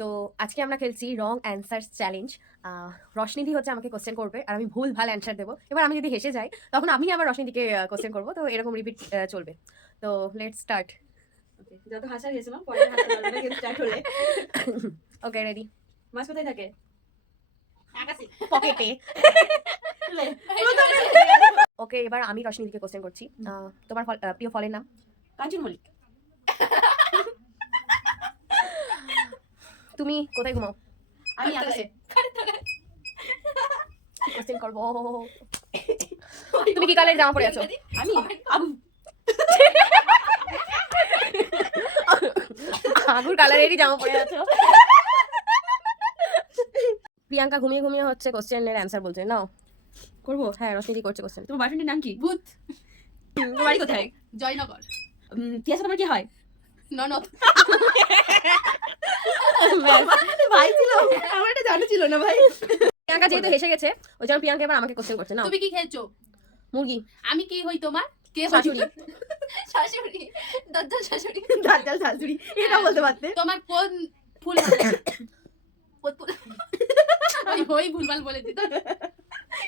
তো আজকে আমরা খেলছি রং অ্যান্সার চ্যালেঞ্জ। রশনিদি হচ্ছে আমাকে কোশ্চেন করবে আর আমি ভুল ভাল অ্যান্সার দেবো। এবার আমি যদি হেসে যাই তখন আমি আবার রশনিদিকে কোশ্চেন করবো, তো এরকম রিপিট চলবে। তো লেটস স্টার্ট। যত হাসার হেসেলাম, পরে হাসার গল্পটা কিন্তু স্টার্ট হলে। ওকে, রেডি। মাছ কোথায় থাকে? পকেটে। ওকে, এবার আমি রশনিদিকে কোশ্চেন করছি। তোমার প্রিয় ফলের নাম? কাঞ্চন মল্লিক। তুমি কোথায় ঘুমাও? আমি আকাশে। কোশ্চেন করবো। তুমি কি কালারের জামা পরে আছো? আমি আবু। আগুর কালারেরই জামা পরে আছো। প্রিয়াঙ্কা ঘুমিয়ে ঘুমিয়ে হচ্ছে কোশ্চেনের অ্যান্সার বলছে। নাও করবো। হ্যাঁ, রশনিদি করছে কোশ্চেন। তোমার বয়ফ্রেন্ডের নাম কি? ভূত। তোমার বাড়ি কোথায়? জয়নগর। তিয়াসা তোমার কি হয়? ননদ। ভাই ছিল, আমার এটা জানা ছিল না ভাই। প্রিয়াঙ্কা যেহেতু হেসে গেছে ওই জন্য প্রিয়াঙ্কা এবার আমাকে কোশ্চেন করছে। নাও। তুমি কি খেয়েছো? মুরগি। আমি কি হই তোমার? কে হই? শাশুড়ি। শাশুড়ি। দাদা শাশুড়ি। দাঁড়াল শাশুড়ি, এটা বলতে পারতে। তোমার কোন ফুল ভালো লাগে? কোন ফুল? আমি হই ভুলভাল বলে দিত।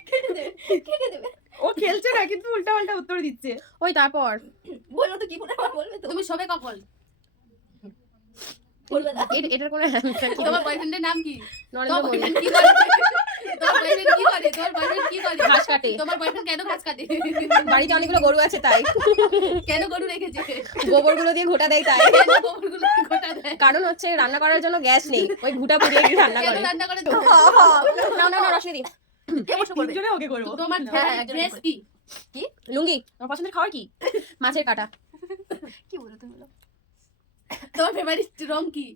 কেটে দেবে, কেটে দেবে। ও খেলছে না কিন্তু উল্টা পাল্টা উত্তর দিচ্ছে। ওই তারপর বলবো তো কি করে আবার বলবে তো? তুমি শোবে কখন? বলবে না। এটার কোনো অ্যান্সার কি? তোমার বয়ফ্রেন্ডের নাম কি? নরেন্দ্র তোমার মোদি। বয়ফ্রেন্ড কি করে? তোমার বয়ফ্রেন্ড কি করে? তোমার বয়ফ্রেন্ড কি করে? ঘাস কাটে। তোমার বয়ফ্রেন্ড কেন ঘাস কাটে? বাড়িতে অনেকগুলো গরু আছে তাই। কেন গরু রেখেছে? গোবরগুলো দিয়ে ঘোটা দেয় তাই। কেন গোবরগুলো গোটা দেয়? কারণ হচ্ছে রান্না করার জন্য গ্যাস নেই, ওই ঘুটা পুড়িয়ে কি রান্না কেন করে। রান্না করে? না না না, রশনিদি। তিনজনে ওকে করবো। তোমার হ্যাঁ, ড্রেস কি? লুঙ্গি। তোমার পছন্দের খাবার কি? মাছের কাটা। কি বলো তুমি বলো? তোমার ফেভারিট রং কি?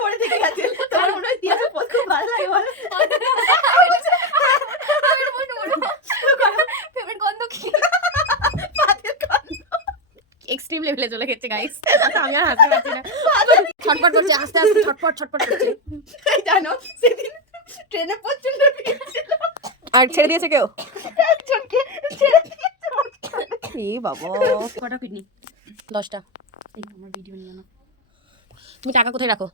পরে থেকে গেছে। তোমার মনে হয় তিয়াসা পোস্ট খুব ভালো লাগে বলো? ফেভারিট গন্ধ কি? এক্সট্রিম লেভেলে চলে গেছে গাইস। আমি আর হাসতে পারছি না। ছটপট করছে, আস্তে আস্তে ছটপট ছটপট করছে। জানো সেদিন ট্রেনে প্রচন্ড ভিড় ছিল, আর ছেড়ে দিয়েছে কেউ? একজনকে ছেড়ে দিয়েছে। এ বাবা, কটা কিডনি? 10টা। এই আমার ভিডিও নিয়ে না। তুমি টাকা কোথায় রাখো?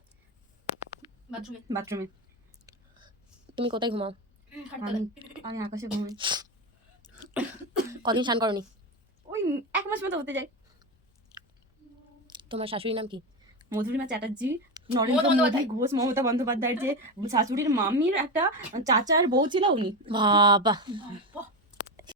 বাথরুমে। বাথরুমে। তুমি কোথায় ঘুমাও? আমি আকাশে ঘুমাই। কদিন স্নান করনি? ওই 1 মাস মতো হতে যায়। তোমার শাশুড়ির নাম কি? মধুরিমা চ্যাটার্জি, নরেন্দ্র মোদী ঘোষ, মমতা বন্দ্যোপাধ্যায়ের যে শাশুড়ির মামির একটা চাচার বউ ছিল উনি। বাবা,